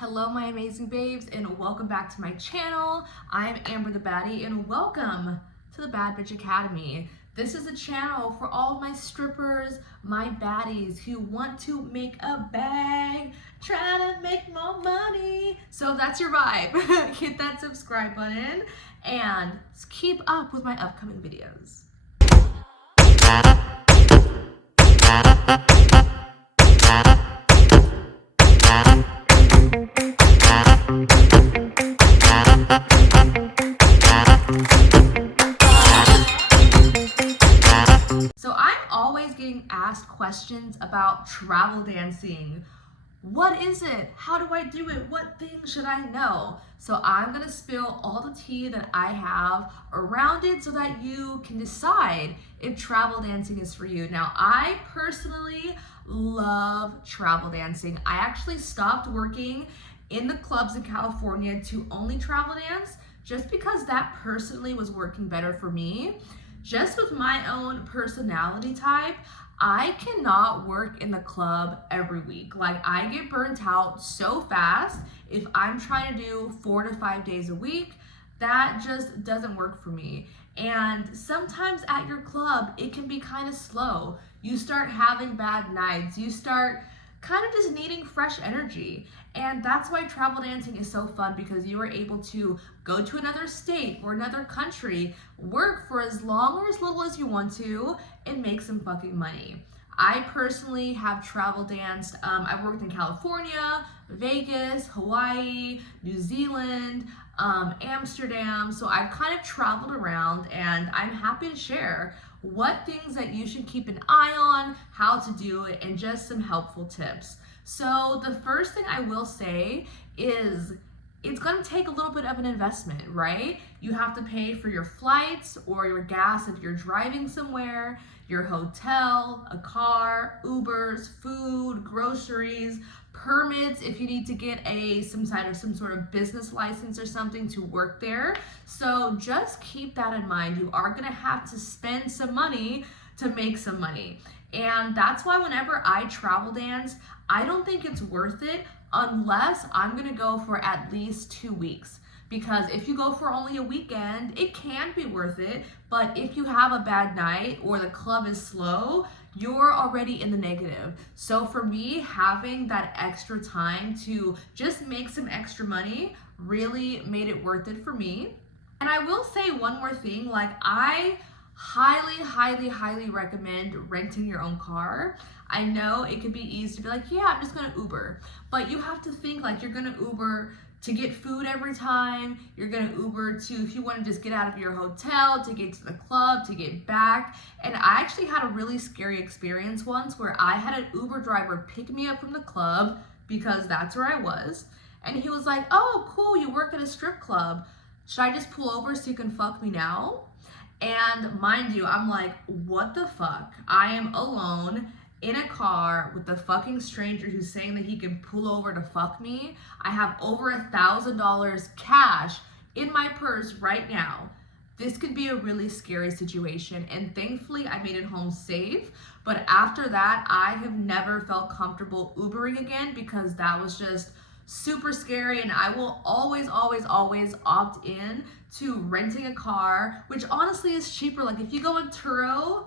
Hello my amazing babes and welcome back to my channel. I'm Amber the Baddie and welcome to the Bad Bitch Academy. This is a channel for all of my strippers, my baddies who want to make a bag, trying to make more money. So if that's your vibe, hit that subscribe button and keep up with my upcoming videos. So I'm always getting asked questions about travel dancing. What is it? How do I do it? What things should I know? So I'm gonna spill all the tea that I have around it so that you can decide if travel dancing is for you. Now, I personally love travel dancing. I actually stopped working in the clubs in California to only travel dance just because that personally was working better for me. Just with my own personality type, I cannot work in the club every week. Like, I get burnt out so fast if I'm trying to do 4 to 5 days a week. That just doesn't work for me. And sometimes at your club, it can be kind of slow. You start having bad nights. You start kind of just needing fresh energy. And that's why travel dancing is so fun, because you are able to go to another state or another country, work for as long or as little as you want to, and make some fucking money. I personally have travel danced. I've worked in California, Vegas, Hawaii, New Zealand, Amsterdam. So I've kind of traveled around, and I'm happy to share what things that you should keep an eye on, how to do it, and just some helpful tips. So the first thing I will say is it's going to take a little bit of an investment, right? You have to pay for your flights or your gas if you're driving somewhere, your hotel, a car, Ubers, food, groceries, permits if you need to get some sort of business license or something to work there. So just keep that in mind. You are going to have to spend some money to make some money. And that's why whenever I travel dance, I don't think it's worth it unless I'm gonna go for at least 2 weeks. Because if you go for only a weekend, it can be worth it. But if you have a bad night or the club is slow, you're already in the negative. So for me, having that extra time to just make some extra money really made it worth it for me. And I will say one more thing, like, I highly recommend renting your own car. I know it could be easy to be like, yeah, I'm just gonna Uber, but you have to think like you're gonna Uber to get food every time. You're gonna Uber to, if you want to just get out of your hotel, to get to the club, to get back. And I actually had a really scary experience once where I had an Uber driver pick me up from the club, because that's where I was, and he was like, oh cool, you work at a strip club, should I just pull over so you can fuck me now? And mind you, I'm like, what the fuck? I am alone in a car with the fucking stranger who's saying that he can pull over to fuck me. I have over $1,000 cash in my purse right now. This could be a really scary situation, and thankfully I made it home safe. But after that, I have never felt comfortable Ubering again, because that was just super scary. And I will always opt in to renting a car, which honestly is cheaper. Like, if you go on Turo.com,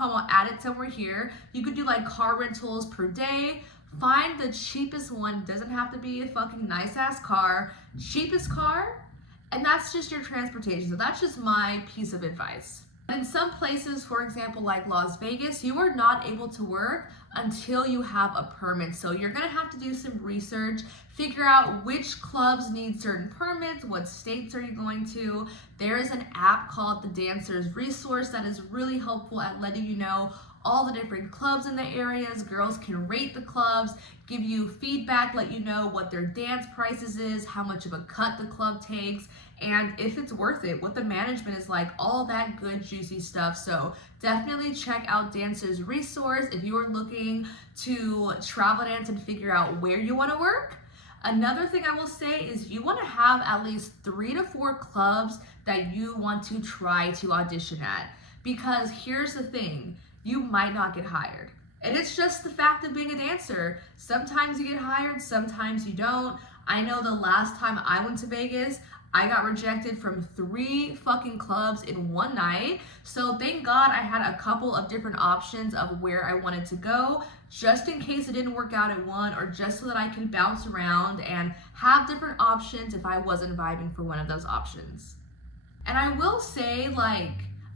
I'll add it somewhere here, you could do like car rentals per day. Find the cheapest one. Doesn't have to be a fucking nice ass car, cheapest car, and that's just your transportation. So that's just my piece of advice. In some places, for example, like Las Vegas, you are not able to work until you have a permit. So you're gonna have to do some research, figure out which clubs need certain permits, what states are you going to. There is an app called the Dancers Resource that is really helpful at letting you know all the different clubs in the areas. Girls can rate the clubs, give you feedback, let you know what their dance prices is, how much of a cut the club takes, and if it's worth it, what the management is like, all that good juicy stuff. So definitely check out Dancers Resource if you are looking to travel dance and figure out where you want to work. Another thing I will say is you want to have at least 3 to 4 clubs that you want to try to audition at, because here's the thing, you might not get hired. And it's just the fact of being a dancer. Sometimes you get hired, sometimes you don't. I know the last time I went to Vegas, I got rejected from 3 fucking clubs in one night. So thank God I had a couple of different options of where I wanted to go, just in case it didn't work out at one, or just so that I could bounce around and have different options if I wasn't vibing for one of those options. And I will say, like,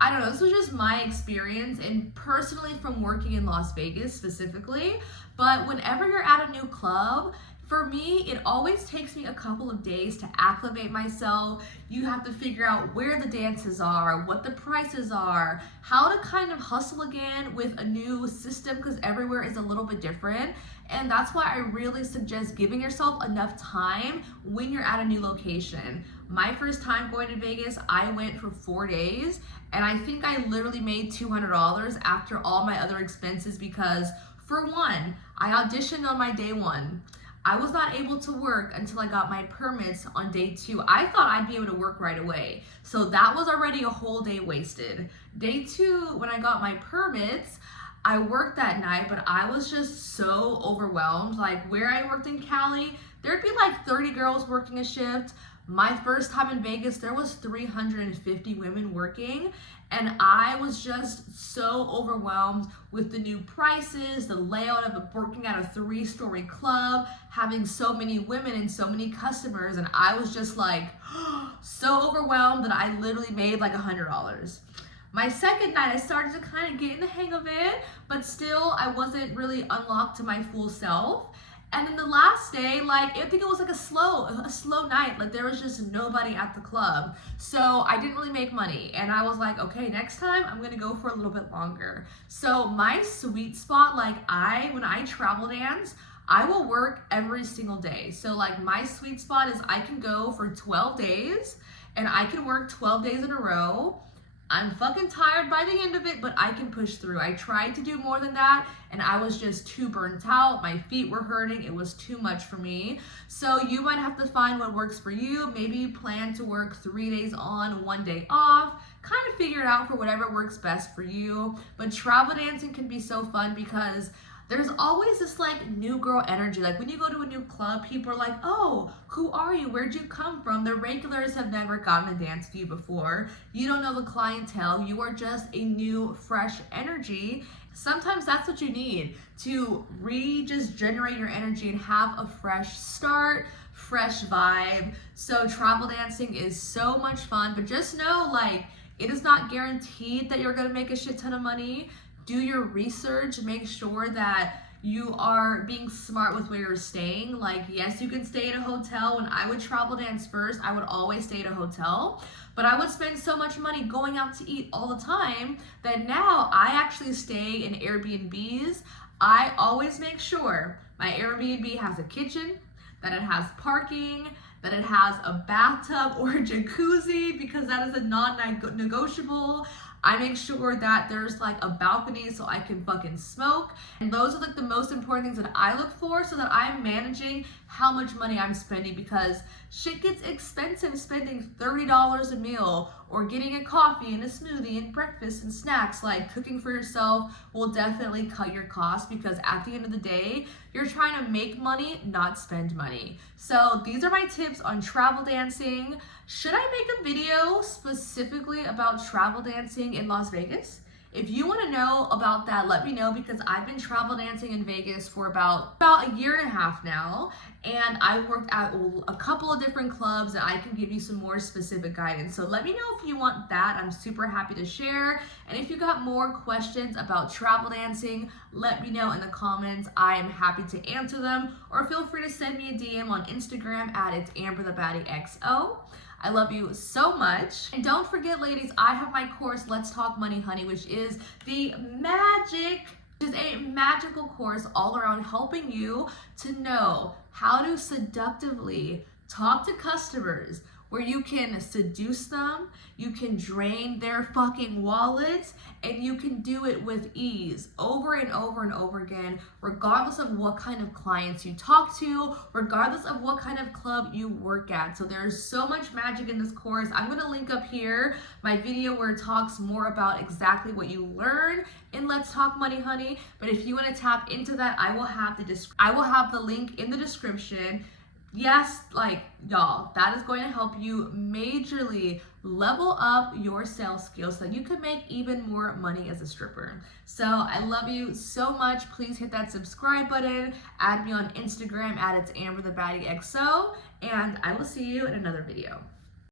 I don't know, this was just my experience and personally from working in Las Vegas specifically, but whenever you're at a new club, for me, it always takes me a couple of days to acclimate myself. You have to figure out where the dances are, what the prices are, how to kind of hustle again with a new system, because everywhere is a little bit different. And that's why I really suggest giving yourself enough time when you're at a new location. My first time going to Vegas, I went for 4 days, and I think I literally made $200 after all my other expenses because, for one, I auditioned on my day 1. I was not able to work until I got my permits on day 2. I thought I'd be able to work right away. So that was already a whole day wasted. Day 2, when I got my permits, I worked that night, but I was just so overwhelmed. Like, where I worked in Cali, there'd be like 30 girls working a shift. My first time in Vegas, there was 350 women working, and I was just so overwhelmed with the new prices, the layout of working at a 3-story club, having so many women and so many customers, and I was just like so overwhelmed that I literally made like $100. My second night, I started to kind of get in the hang of it, but still I wasn't really unlocked to my full self. And then the last day, like, I think it was like a slow night. Like, there was just nobody at the club. So I didn't really make money. And I was like, okay, next time I'm gonna go for a little bit longer. So my sweet spot, like, when I travel dance, I will work every single day. So like, my sweet spot is I can go for 12 days and I can work 12 days in a row. I'm fucking tired by the end of it, but I can push through. I tried to do more than that, and I was just too burnt out. My feet were hurting. It was too much for me. So you might have to find what works for you. Maybe you plan to work 3 days on, 1 day off. Kind of figure it out for whatever works best for you. But travel dancing can be so fun because there's always this like new girl energy. Like, when you go to a new club, people are like, oh, who are you? Where'd you come from? The regulars have never gotten to dance with you before. You don't know the clientele. You are just a new, fresh energy. Sometimes that's what you need to just generate your energy and have a fresh start, fresh vibe. So travel dancing is so much fun, but just know, like, it is not guaranteed that you're gonna make a shit ton of money. Do your research, make sure that you are being smart with where you're staying. Like, yes, you can stay in a hotel. When I would travel dance first, I would always stay at a hotel, but I would spend so much money going out to eat all the time that now I actually stay in Airbnbs. I always make sure my Airbnb has a kitchen, that it has parking, that it has a bathtub or a jacuzzi, because that is a non-negotiable. I make sure that there's like a balcony so I can fucking smoke. And those are like the most important things that I look for, so that I'm managing how much money I'm spending, because shit gets expensive spending $30 a meal, or getting a coffee and a smoothie and breakfast and snacks. Like, cooking for yourself will definitely cut your costs, because at the end of the day, you're trying to make money, not spend money. So these are my tips on travel dancing. Should I make a video specifically about travel dancing in Las Vegas? If you want to know about that, let me know, because I've been travel dancing in Vegas for about a year and a half now, and I worked at a couple of different clubs, and I can give you some more specific guidance. So let me know if you want that. I'm super happy to share. And if you got more questions about travel dancing, let me know in the comments. I am happy to answer them, or feel free to send me a DM on Instagram at it's Amber the Baddie XO. I love you so much. And don't forget, ladies, I have my course, Let's Talk Money Honey, which is a magical course all around helping you to know how to seductively talk to customers where you can seduce them, you can drain their fucking wallets, and you can do it with ease over and over and over again, regardless of what kind of clients you talk to, regardless of what kind of club you work at. So there's so much magic in this course. I'm gonna link up here my video where it talks more about exactly what you learn in Let's Talk Money Honey. But if you want to tap into that, I will have the link in the description. Yes, like y'all, that is going to help you majorly level up your sales skills so that you can make even more money as a stripper. So I love you so much. Please hit that subscribe button. Add me on Instagram at it's Amber the Baddie XO, and I will see you in another video.